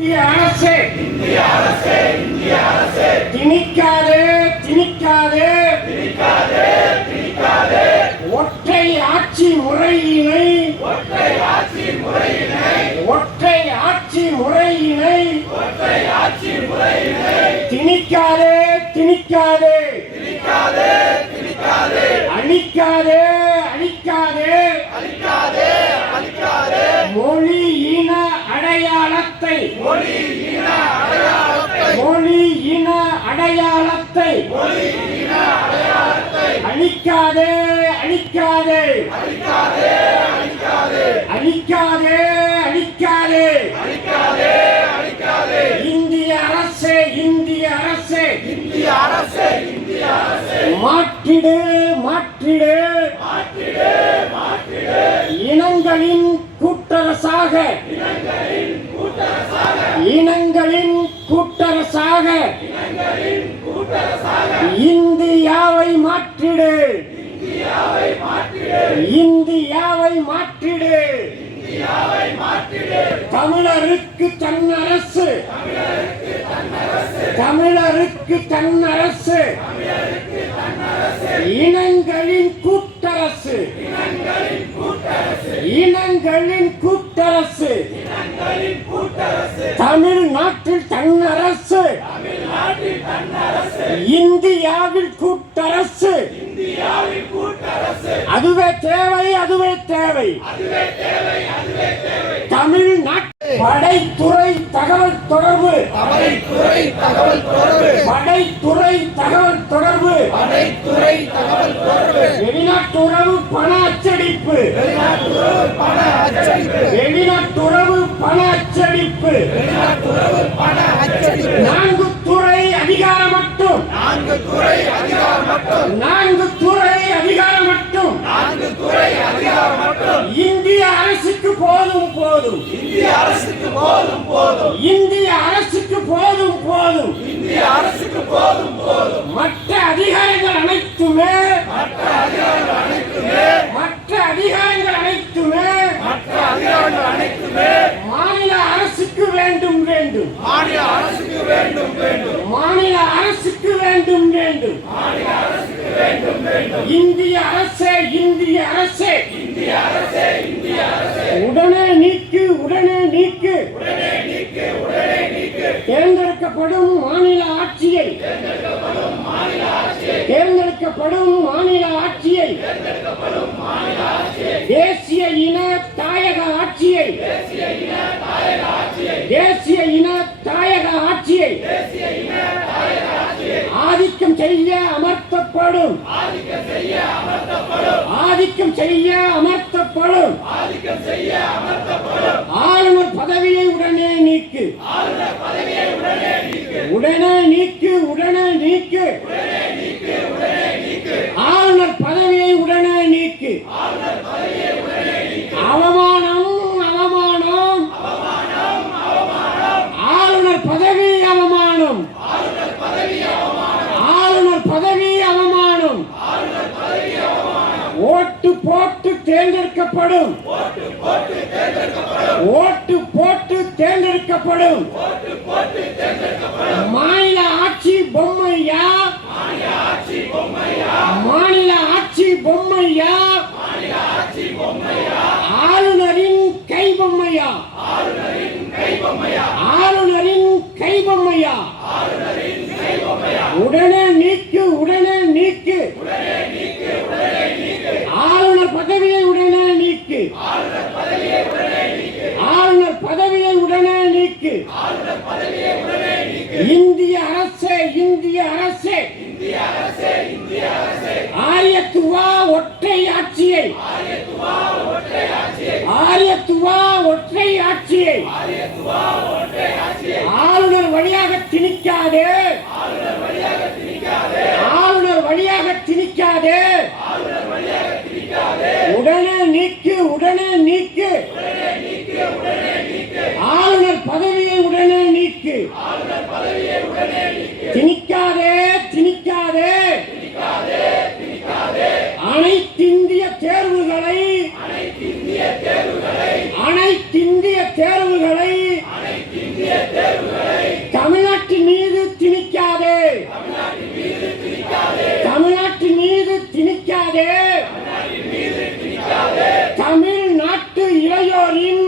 இந்திய அரசே திணிக்காதே ஒற்றை ஆட்சி முறையினை திணிக்காதே அழிக்காதே மொழி இன அடையாளத்தை அழிக்காதே இந்திய அரசே மாற்றிடு இனங்களின் கூட்டரசாக இந்தியாவை மாற்றிடு தமிழருக்கு தன்னரசு இனங்களின் கூட்டரசு தமிழ்நாட்டில் தன்னரசு இந்தியாவில் கூட்டரசு அதுவே தேவை தமிழ்நாட்டு படைத்துறை தகவல் தொடர்பு வெளிநாட்டுறவு பண அச்சடிப்பு நான்கு துறை அதிகாரம் மட்டும் இந்திய அரசுக்கு போதும் மற்ற அதிகாரங்கள் அனைத்துமே மாநில அரசுக்கு வேண்டும் இந்திய அரசே உடனே நீக்கு தேர்ந்தெடுக்கப்படும் மாநில ஆட்சியை தேசிய இன தாயக ஆட்சியை ஆதிக்கம் செய்ய அமர்த்தப்படும் ஆளுநர் பதவியை உடனே நீக்கு ஆளுநர் பதவியை உடனே நீக்கு அவமானம் ஆளுநர் பதவி அவமானம் ஓட்டு போட்டு தேர்ந்தெடுக்கப்படும் மாநில ஆட்சி பொம்மையா ஆளுநரின் கைபொம்மையா உடனே நீக்கு ஆளுநர் பதவியை உடனே நீக்கு இந்திய அரசே ஆரியத்துவா ஒற்றை ஆட்சியை ஆளுநர் வழியாக திணிக்காதே உடனே நீக்கு ஆளுநர் பதவியை உடனே நீக்கு திணிக்காதே அனைத்திந்திய தேர்வுகளை திணிக்காதே தமிழ்நாட்டு இளையோரின்